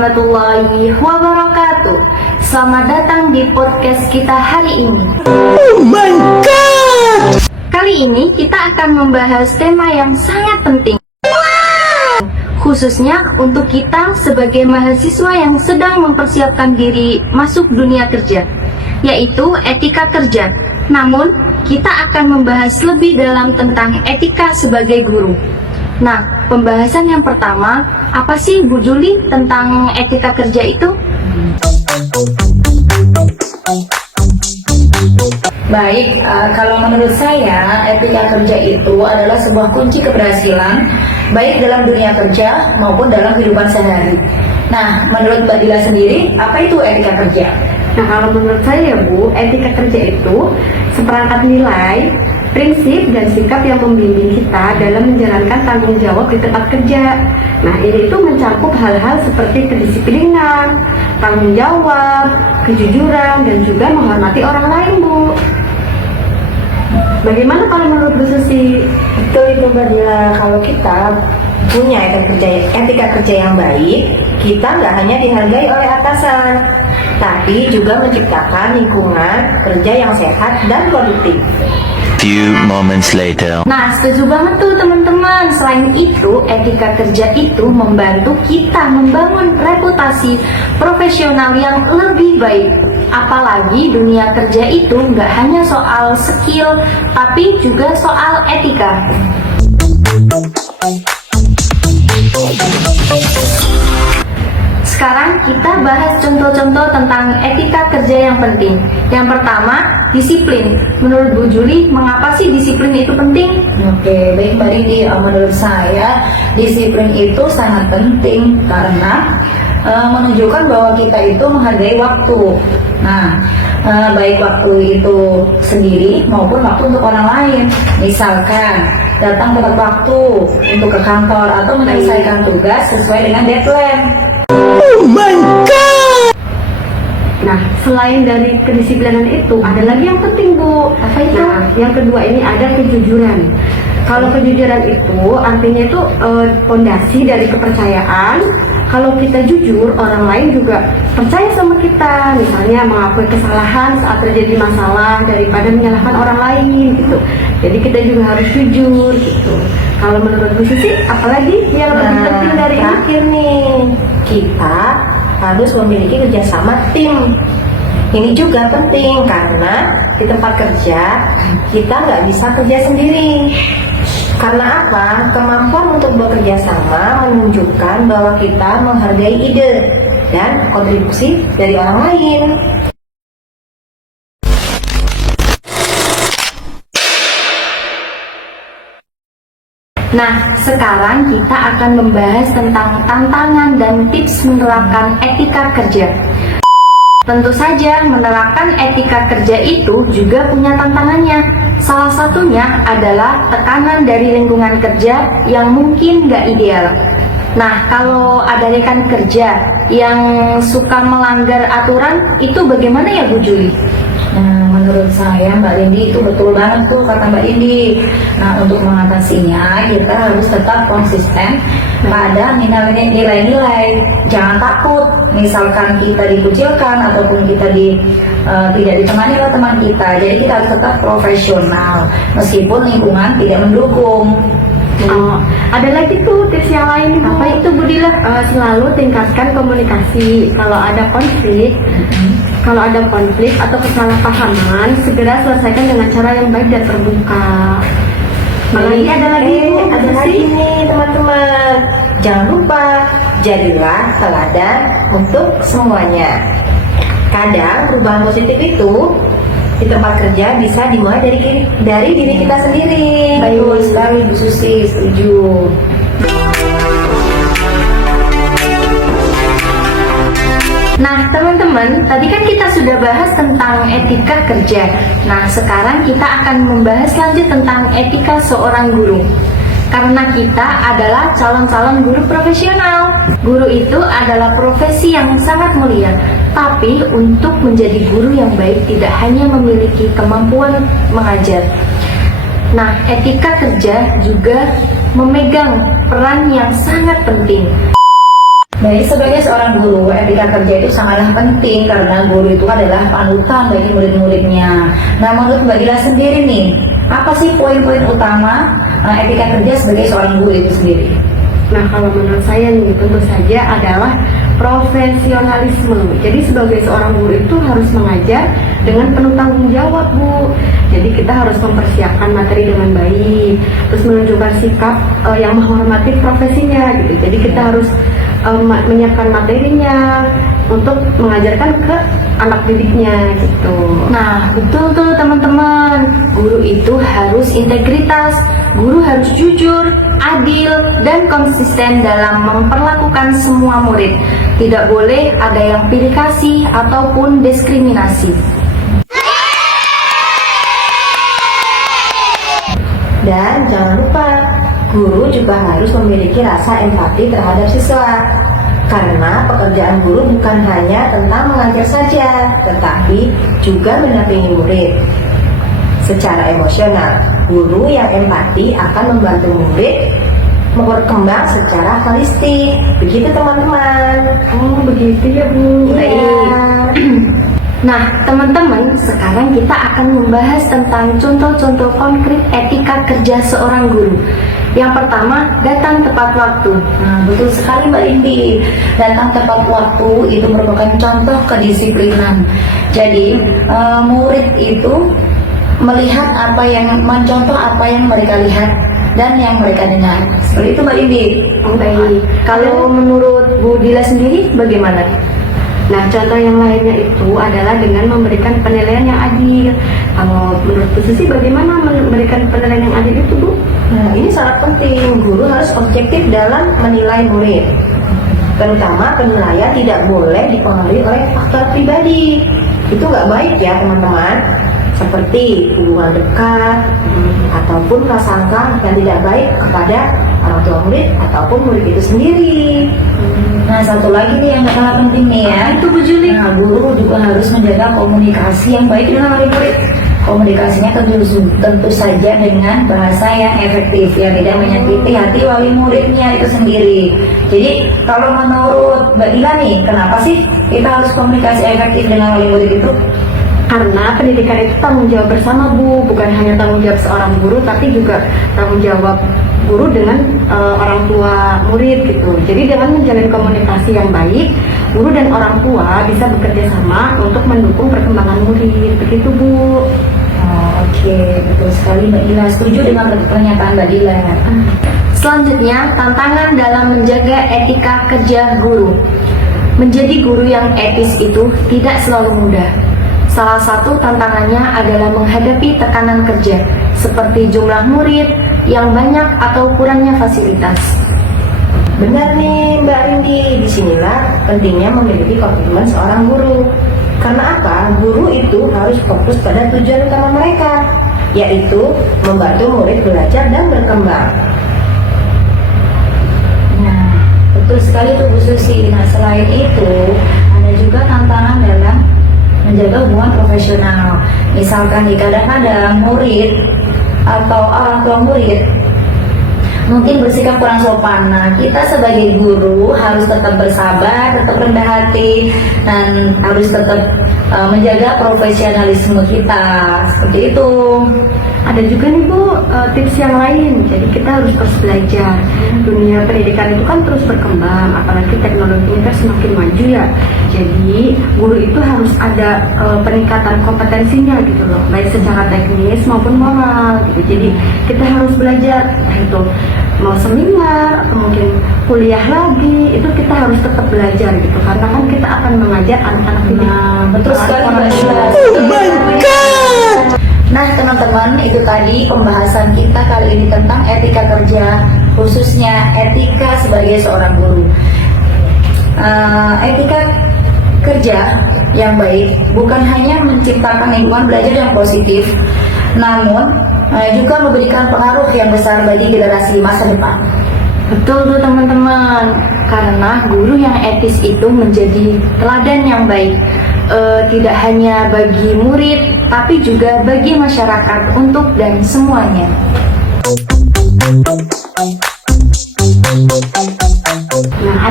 warahmatullahi wabarakatuh. Selamat datang di podcast kita hari ini. Oh my god! Kali ini kita akan membahas tema yang sangat penting, khususnya untuk kita sebagai mahasiswa yang sedang mempersiapkan diri masuk dunia kerja, yaitu etika kerja. Namun, kita akan membahas lebih dalam tentang etika sebagai guru. Nah, pembahasan yang pertama, apa sih Bu Juli tentang etika kerja itu? Baik, kalau menurut saya etika kerja itu adalah sebuah kunci keberhasilan baik dalam dunia kerja maupun dalam kehidupan sehari. Nah, menurut Mbak Dila sendiri, apa itu etika kerja? Nah, kalau menurut saya Bu, etika kerja itu seperangkat nilai, prinsip dan sikap yang membimbing kita dalam menjalankan tanggung jawab di tempat kerja. Nah, ini itu mencakup hal-hal seperti kedisiplinan, tanggung jawab, kejujuran, dan juga menghormati orang lain, Bu. Bagaimana kalau menurut Bu Susi? Betul itu Mbak Dila, kalau kita punya etika kerja yang baik, kita nggak hanya dihargai oleh atasan, tapi juga menciptakan lingkungan kerja yang sehat dan produktif. Few moments later. Nah, setuju banget tuh teman-teman. Selain itu, etika kerja itu membantu kita membangun reputasi profesional yang lebih baik. Apalagi dunia kerja itu nggak hanya soal skill, tapi juga soal etika. Sekarang kita bahas contoh-contoh tentang etika kerja yang penting. Yang pertama, disiplin. Menurut Bu Juli, mengapa sih disiplin itu penting? Oke, baik Mbak Rindi, menurut saya disiplin itu sangat penting karena menunjukkan bahwa kita itu menghargai waktu. Nah, baik waktu itu sendiri maupun waktu untuk orang lain. Misalkan datang tepat waktu untuk ke kantor atau menyelesaikan tugas sesuai dengan deadline. Oh my god! Nah, selain dari kedisiplinan itu, ada lagi yang penting, Bu. Apa itu? Nah, yang kedua ini ada kejujuran. Kalau kejujuran itu artinya itu fondasi dari kepercayaan. Kalau kita jujur, orang lain juga percaya sama kita. Misalnya mengakui kesalahan saat terjadi masalah daripada menyalahkan orang lain gitu. Jadi kita juga harus jujur gitu. Kalau menurut Bu Susi, apalagi yang lebih penting dari ini? Terakhir nih, kita harus memiliki kerjasama tim. Ini juga penting karena di tempat kerja kita nggak bisa kerja sendiri. Karena apa? Kemampuan untuk bekerja sama menunjukkan bahwa kita menghargai ide dan kontribusi dari orang lain. Nah, sekarang kita akan membahas tentang tantangan dan tips menerapkan etika kerja. Tentu saja, menerapkan etika kerja itu juga punya tantangannya. Salah satunya adalah tekanan dari lingkungan kerja yang mungkin nggak ideal. Nah, kalau ada rekan kerja yang suka melanggar aturan, itu bagaimana ya Bu Juli? Nah, menurut saya Mbak Rindi itu betul banget tuh kata Mbak Rindi. Nah, untuk mengatasinya kita harus tetap konsisten pada nilai-nilai. Jangan takut, misalkan kita dikucilkan ataupun kita tidak ditemani oleh teman kita. Jadi kita harus tetap profesional meskipun lingkungan tidak mendukung. Oh, ada lagi tuh tips yang lain, Bu. Apa itu Bu Dila? Selalu tingkatkan komunikasi. Kalau ada konflik atau kesalahpahaman, segera selesaikan dengan cara yang baik dan terbuka. Apalagi ada lagi nih teman-teman. Jangan lupa jadilah teladan untuk semuanya. Kadang perubahan positif itu di tempat kerja bisa dimulai dari diri kita sendiri. Betul sekali Bu Susi, setuju. Nah, teman-teman, tadi kan kita sudah bahas tentang etika kerja. Nah, sekarang kita akan membahas lanjut tentang etika seorang guru. Karena kita adalah calon-calon guru profesional. Guru itu adalah profesi yang sangat mulia. Tapi untuk menjadi guru yang baik tidak hanya memiliki kemampuan mengajar. Nah, etika kerja juga memegang peran yang sangat penting. Baik, sebagai seorang guru, etika kerja itu sangatlah penting karena guru itu adalah panutan bagi murid-muridnya. Nah, menurut Mbak Dila sendiri nih, apa sih poin-poin utama etika kerja sebagai seorang guru itu sendiri? Nah, kalau menurut saya nih, tentu saja adalah profesionalisme. Jadi sebagai seorang guru itu harus mengajar dengan penuh tanggung jawab, Bu. Jadi kita harus mempersiapkan materi dengan baik, terus menunjukkan sikap yang menghormati profesinya gitu. Jadi kita harus menyiapkan materinya untuk mengajarkan ke anak didiknya gitu. Nah, betul tuh teman-teman. Guru itu harus integritas, guru harus jujur, adil, dan konsisten dalam memperlakukan semua murid. Tidak boleh ada yang pilih kasih ataupun diskriminasi. Dan jangan lupa, guru juga harus memiliki rasa empati terhadap siswa. Karena pekerjaan guru bukan hanya tentang mengajar saja, tetapi juga mendampingi murid. Secara emosional, guru yang empati akan membantu murid berkembang secara holistik. Begitu teman-teman. Oh, begitu ya, Bu. Iya. Nah, teman-teman, sekarang kita akan membahas tentang contoh-contoh konkret etika kerja seorang guru. Yang pertama, datang tepat waktu. Nah, betul sekali Mbak Indi. Datang tepat waktu itu merupakan contoh kedisiplinan. Jadi, murid itu melihat mencontoh apa yang mereka lihat dan yang mereka dengar. Seperti itu Mbak Indi. Baik, kalau menurut Bu Dila sendiri bagaimana? Nah, contoh yang lainnya itu adalah dengan memberikan penilaian yang adil. Kalau menurut Bu Susi, bagaimana memberikan penilaian yang adil itu, Bu? Nah, ini sangat penting. Guru harus objektif dalam menilai murid. Terutama penilaian tidak boleh dipengaruhi oleh faktor pribadi. Itu nggak baik ya teman-teman. Seperti hubungan dekat ataupun prasangka yang tidak baik kepada orang tua murid ataupun murid itu sendiri. Nah, satu lagi nih yang sangat penting nih ya. Itu Bu Juli. Nah, guru juga harus menjaga komunikasi yang baik dengan murid-murid. Komunikasinya tentu saja dengan bahasa yang efektif, yang tidak menyakiti hati wali muridnya itu sendiri. Jadi, kalau menurut Mbak Dila nih, kenapa sih kita harus komunikasi efektif dengan wali murid itu? Karena pendidikan itu tanggung jawab bersama, Bu. Bukan hanya tanggung jawab seorang guru, tapi juga tanggung jawab guru dengan orang tua murid gitu. Jadi dengan menjalin komunikasi yang baik, guru dan orang tua bisa bekerja sama untuk mendukung perkembangan murid. Begitu, Bu. Oke, betul sekali Mbak Dila. Setuju dengan pernyataan Mbak Dila. Selanjutnya, tantangan dalam menjaga etika kerja guru. Menjadi guru yang etis itu tidak selalu mudah. Salah satu tantangannya adalah menghadapi tekanan kerja, seperti jumlah murid yang banyak atau kurangnya fasilitas. Benar nih Mbak Rindi, disinilah pentingnya memiliki komitmen seorang guru. Karena apa? Guru itu harus fokus pada tujuan utama mereka, yaitu membantu murid belajar dan berkembang. Nah, betul sekali tuh Bu Susi. Nah, selain itu, ada juga tantangan dalam menjaga hubungan profesional. Misalkan nih, kadang-kadang murid atau orang tua murid mungkin bersikap kurang sopan. Nah, kita sebagai guru harus tetap bersabar, tetap rendah hati, dan harus tetap menjaga profesionalisme kita. Seperti itu. Ada juga nih, Bu, tips yang lain. Jadi kita harus terus belajar. Dunia pendidikan itu kan terus berkembang, apalagi teknologinya kan semakin maju ya. Jadi guru itu harus ada peningkatan kompetensinya gitu loh, baik secara teknis maupun moral gitu. Jadi kita harus belajar, itu mau seminar atau mungkin kuliah lagi, itu kita harus tetap belajar gitu, karena kan kita akan mengajar anak-anak didik. Nah, betul sekali Mbak Dila. Oh my God! Nah, teman-teman, itu tadi pembahasan kita kali ini tentang etika kerja, khususnya etika sebagai seorang guru. Etika kerja yang baik bukan hanya menciptakan lingkungan belajar yang positif, namun juga memberikan pengaruh yang besar bagi generasi masa depan. Betul tuh teman-teman, karena guru yang etis itu menjadi teladan yang baik, tidak hanya bagi murid, tapi juga bagi masyarakat untuk dan semuanya. Nah,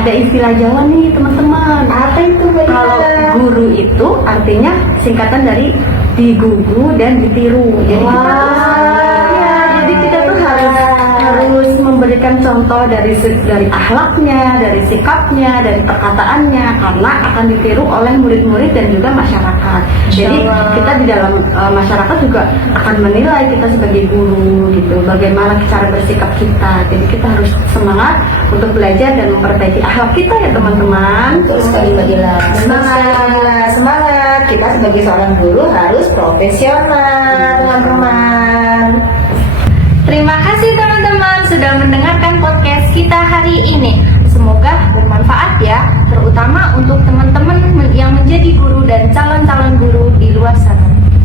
ada istilah Jawa nih teman-teman. Apa itu Mbak Dina? Kalau guru itu artinya singkatan dari digugu dan ditiru. Jadi kita jadi kita tuh harus memberikan contoh dari akhlaknya, dari sikapnya, dari perkataannya, karena akan ditiru oleh murid-murid dan juga masyarakat. Jadi kita di dalam masyarakat juga akan menilai kita sebagai guru gitu, bagaimana cara bersikap kita. Jadi kita harus semangat untuk belajar dan memperbaiki akhlak kita ya teman-teman. Betul sekali Mbak Dila. Semangat. Kita sebagai seorang guru harus profesional, teman-teman. Terima kasih teman-teman sudah mendengarkan podcast kita hari ini. Semoga bermanfaat ya, terutama untuk teman-teman yang menjadi guru dan calon-calon guru di luar sana.